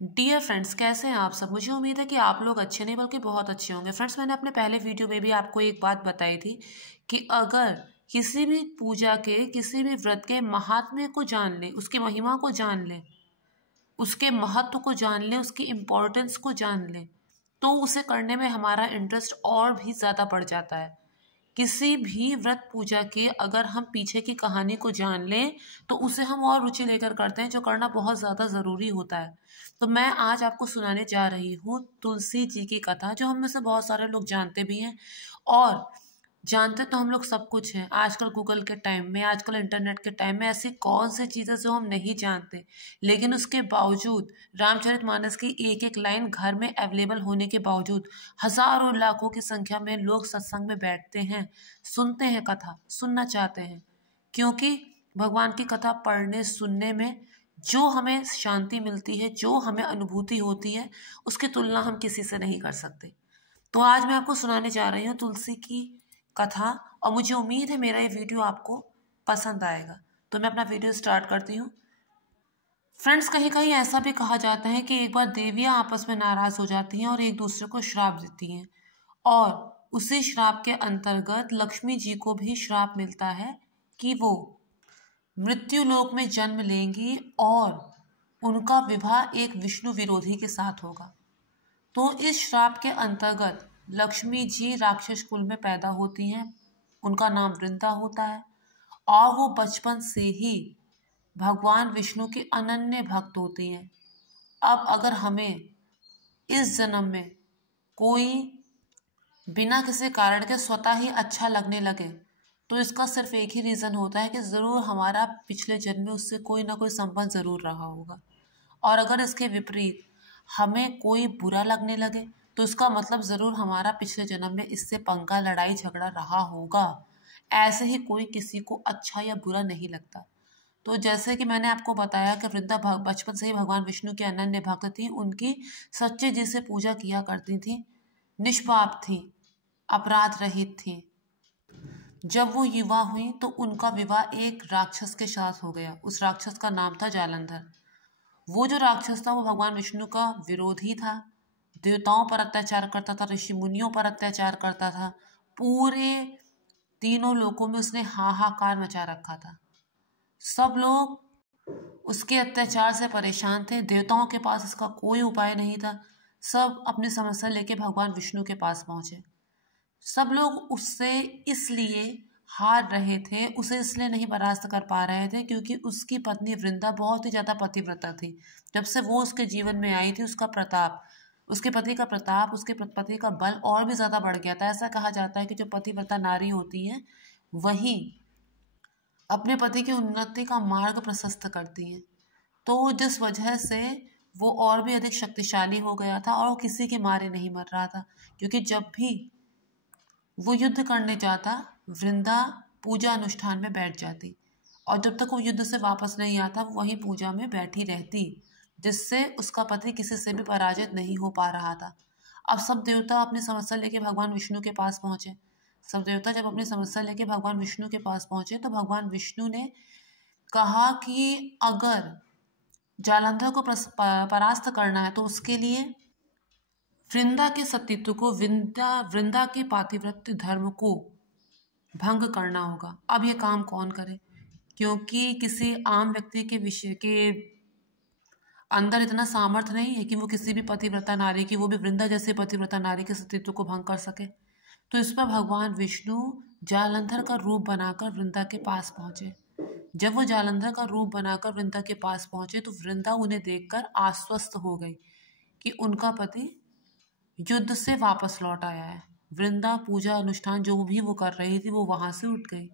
Dear friends, कैसे हैं आप सब। मुझे उम्मीद है कि आप लोग अच्छे नहीं बल्कि बहुत अच्छे होंगे। फ्रेंड्स, मैंने अपने पहले वीडियो में भी आपको एक बात बताई थी कि अगर किसी भी पूजा के किसी भी व्रत के महात्म्य को जान लें, उसकी महिमा को जान लें, उसके महत्व को जान लें, उसकी इम्पोर्टेंस को जान लें, तो उसे करने में हमारा इंटरेस्ट और भी ज़्यादा बढ़ जाता है। किसी भी व्रत पूजा के अगर हम पीछे की कहानी को जान लें तो उसे हम और रुचि लेकर करते हैं, जो करना बहुत ज़्यादा ज़रूरी होता है। तो मैं आज आपको सुनाने जा रही हूँ तुलसी जी की कथा, जो हम में से बहुत सारे लोग जानते भी हैं। और जानते तो हम लोग सब कुछ हैं। आजकल गूगल के टाइम में, आजकल इंटरनेट के टाइम में ऐसी कौन सी चीज़ें जो हम नहीं जानते, लेकिन उसके बावजूद रामचरितमानस की एक एक लाइन घर में अवेलेबल होने के बावजूद हजारों लाखों की संख्या में लोग सत्संग में बैठते हैं, सुनते हैं, कथा सुनना चाहते हैं। क्योंकि भगवान की कथा पढ़ने सुनने में जो हमें शांति मिलती है, जो हमें अनुभूति होती है, उसकी तुलना हम किसी से नहीं कर सकते। तो आज मैं आपको सुनाने जा रही हूँ तुलसी की कथा, और मुझे उम्मीद है मेरा ये वीडियो आपको पसंद आएगा। तो मैं अपना वीडियो स्टार्ट करती हूँ। फ्रेंड्स, कहीं कहीं ऐसा भी कहा जाता है कि एक बार देवियाँ आपस में नाराज हो जाती हैं और एक दूसरे को श्राप देती हैं, और उसी श्राप के अंतर्गत लक्ष्मी जी को भी श्राप मिलता है कि वो मृत्यु लोक में जन्म लेंगी और उनका विवाह एक विष्णु विरोधी के साथ होगा। तो इस श्राप के अंतर्गत लक्ष्मी जी राक्षस कुल में पैदा होती हैं। उनका नाम वृंदा होता है और वो बचपन से ही भगवान विष्णु की अनन्य भक्त होती हैं। अब अगर हमें इस जन्म में कोई बिना किसी कारण के स्वतः ही अच्छा लगने लगे, तो इसका सिर्फ एक ही रीज़न होता है कि ज़रूर हमारा पिछले जन्म में उससे कोई ना कोई संबंध ज़रूर रहा होगा। और अगर इसके विपरीत हमें कोई बुरा लगने लगे, तो इसका मतलब ज़रूर हमारा पिछले जन्म में इससे पंगा, लड़ाई झगड़ा रहा होगा। ऐसे ही कोई किसी को अच्छा या बुरा नहीं लगता। तो जैसे कि मैंने आपको बताया कि वृंदा बचपन से ही भगवान विष्णु की अनन्य भक्त थी। उनकी सच्चे जी से पूजा किया करती थी, निष्पाप थी, अपराध रहित थी। जब वो युवा हुई तो उनका विवाह एक राक्षस के साथ हो गया। उस राक्षस का नाम था जालंधर। वो जो राक्षस था वो भगवान विष्णु का विरोधी था, देवताओं पर अत्याचार करता था, ऋषि मुनियों पर अत्याचार करता था। पूरे तीनों लोकों में उसने हाहाकार मचा रखा था। सब लोग उसके अत्याचार से परेशान थे। देवताओं के पास इसका कोई उपाय नहीं था। सब अपनी समस्या लेके भगवान विष्णु के पास पहुंचे। सब लोग उससे इसलिए हार रहे थे, उसे इसलिए नहीं परास्त कर पा रहे थे क्योंकि उसकी पत्नी वृंदा बहुत ही ज़्यादा पतिव्रता थी। जब से वो उसके जीवन में आई थी, उसका प्रताप, उसके पति का प्रताप, उसके पति का बल और भी ज़्यादा बढ़ गया था। ऐसा कहा जाता है कि जो पतिव्रता नारी होती है वही अपने पति की उन्नति का मार्ग प्रशस्त करती हैं। तो जिस वजह से वो और भी अधिक शक्तिशाली हो गया था और वो किसी के मारे नहीं मर रहा था, क्योंकि जब भी वो युद्ध करने जाता, वृंदा पूजा अनुष्ठान में बैठ जाती, और जब तक वो युद्ध से वापस नहीं आता वो वहीं पूजा में बैठी रहती, जिससे उसका पति किसी से भी पराजित नहीं हो पा रहा था। अब सब देवता अपनी समस्या लेके भगवान विष्णु के पास पहुंचे। सब देवता जब अपनी समस्या लेके भगवान विष्णु के पास पहुंचे तो भगवान विष्णु ने कहा कि अगर जालंधर को परास्त करना है तो उसके लिए वृंदा के सतीत्व को, वृंदा के पातिव्रत्य धर्म को भंग करना होगा। अब ये काम कौन करे, क्योंकि किसी आम व्यक्ति के विषय के अंदर इतना सामर्थ्य नहीं है कि वो किसी भी पतिव्रता नारी की, वो भी वृंदा जैसे पतिव्रता नारी के सतीत्व को भंग कर सके। तो इस पर भगवान विष्णु जालंधर का रूप बनाकर वृंदा के पास पहुंचे। जब वो जालंधर का रूप बनाकर वृंदा के पास पहुंचे तो वृंदा उन्हें देखकर आश्वस्त हो गई कि उनका पति युद्ध से वापस लौट आया है। वृंदा पूजा अनुष्ठान जो भी वो कर रही थी वो वहां से उठ गई,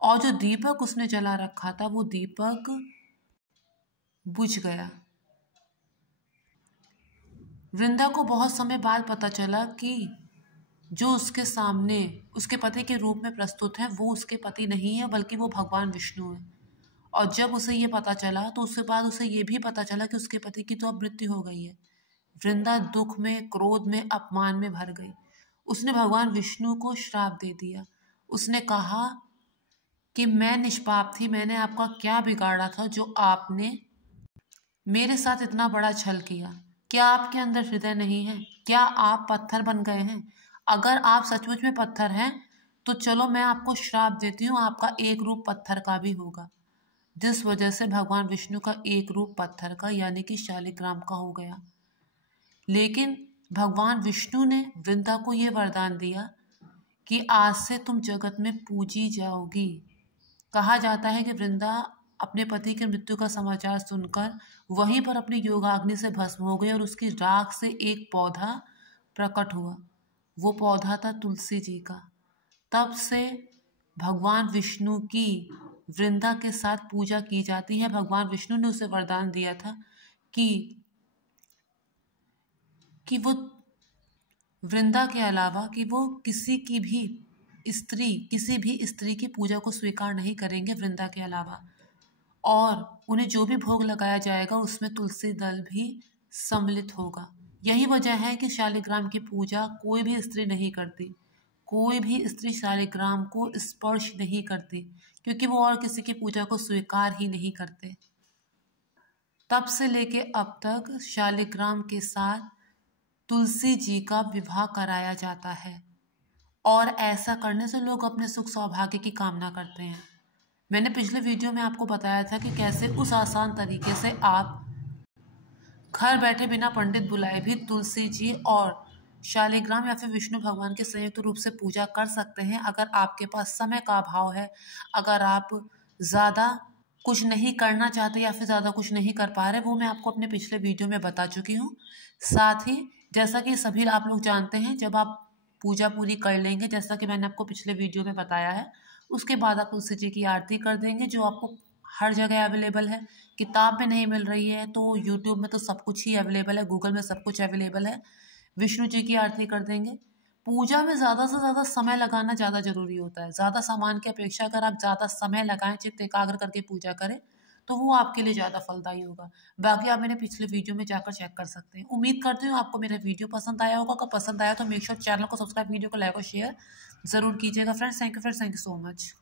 और जो दीपक उसने जला रखा था वो दीपक बुझ गया। वृंदा को बहुत समय बाद पता चला कि जो उसके सामने उसके पति के रूप में प्रस्तुत है वो उसके पति नहीं है, बल्कि वो भगवान विष्णु है। और जब उसे ये पता चला तो उसके बाद उसे ये भी पता चला कि उसके पति की तो अब मृत्यु हो गई है। वृंदा दुख में, क्रोध में, अपमान में भर गई। उसने भगवान विष्णु को श्राप दे दिया। उसने कहा कि मैं निष्पाप थी, मैंने आपका क्या बिगाड़ा था जो आपने मेरे साथ इतना बड़ा छल किया। क्या आपके अंदर हृदय नहीं है? क्या आप पत्थर बन गए हैं? अगर आप सचमुच में पत्थर हैं तो चलो मैं आपको श्राप देती हूँ, आपका एक रूप पत्थर का भी होगा। जिस वजह से भगवान विष्णु का एक रूप पत्थर का यानी कि शालिग्राम का हो गया। लेकिन भगवान विष्णु ने वृंदा को ये वरदान दिया कि आज से तुम जगत में पूजी जाओगी। कहा जाता है कि वृंदा अपने पति की मृत्यु का समाचार सुनकर वहीं पर अपनी योगाग्नि से भस्म हो गई और उसकी राख से एक पौधा प्रकट हुआ। वो पौधा था तुलसी जी का। तब से भगवान विष्णु की वृंदा के साथ पूजा की जाती है। भगवान विष्णु ने उसे वरदान दिया था कि वो वृंदा के अलावा कि वो किसी भी स्त्री की पूजा को स्वीकार नहीं करेंगे वृंदा के अलावा, और उन्हें जो भी भोग लगाया जाएगा उसमें तुलसी दल भी सम्मिलित होगा। यही वजह है कि शालिग्राम की पूजा कोई भी स्त्री नहीं करती। कोई भी स्त्री शालिग्राम को स्पर्श नहीं करती क्योंकि वो और किसी की पूजा को स्वीकार ही नहीं करते। तब से लेके अब तक शालिग्राम के साथ तुलसी जी का विवाह कराया जाता है और ऐसा करने से लोग अपने सुख सौभाग्य की कामना करते हैं। मैंने पिछले वीडियो में आपको बताया था कि कैसे उस आसान तरीके से आप घर बैठे बिना पंडित बुलाए भी तुलसी जी और शालिग्राम या फिर विष्णु भगवान के संयुक्त रूप से पूजा कर सकते हैं। अगर आपके पास समय का अभाव है, अगर आप ज़्यादा कुछ नहीं करना चाहते या फिर ज़्यादा कुछ नहीं कर पा रहे, वो मैं आपको अपने पिछले वीडियो में बता चुकी हूँ। साथ ही जैसा कि सभी आप लोग जानते हैं, जब आप पूजा पूरी कर लेंगे, जैसा कि मैंने आपको पिछले वीडियो में बताया है, उसके बाद आप तुलसी जी की आरती कर देंगे, जो आपको हर जगह अवेलेबल है। किताब में नहीं मिल रही है तो यूट्यूब में तो सब कुछ ही अवेलेबल है, गूगल में सब कुछ अवेलेबल है। विष्णु जी की आरती कर देंगे। पूजा में ज़्यादा से ज़्यादा समय लगाना ज़्यादा ज़रूरी होता है। ज़्यादा सामान की अपेक्षा अगर आप ज़्यादा समय लगाएं, चित्त एकाग्र करके पूजा करें, तो वो आपके लिए ज़्यादा फलदायी होगा। बाकी आप मेरे पिछले वीडियो में जाकर चेक कर सकते हैं। उम्मीद करती हूँ आपको मेरा वीडियो पसंद आया होगा। अगर पसंद आया तो मेक श्योर चैनल को सब्सक्राइब, वीडियो को लाइक और शेयर ज़रूर कीजिएगा friends. Thank you so much.